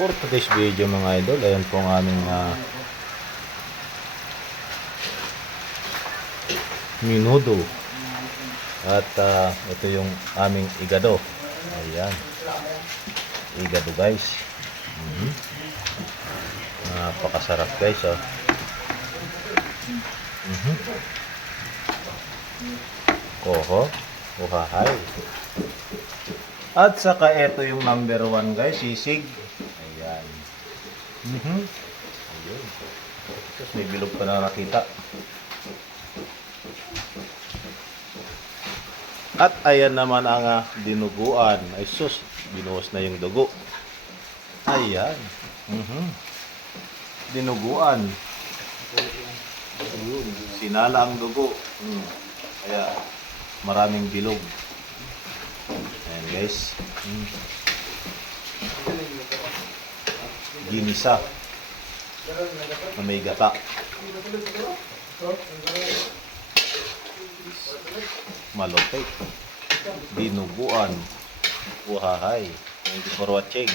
For today's video mga idol, ayan po ang aming minudo. At ito yung aming igado. Ayan. Igado guys. Napakasarap guys. Oh. Koho. Uhahay. At saka ito yung number 1 guys, sisig. Ayan. Ayun. Tapos may bilog pa na nakita. At ayan naman ang dinuguan. Ay sus, binuhos na yung dugo. Ayan. Dinuguan. Ayun. Sinala ang dugo. Kaya maraming bilog. Ayan guys. Ginisa na may gata. Malupit. Dinuguan. Buhahay. Thank you for watching.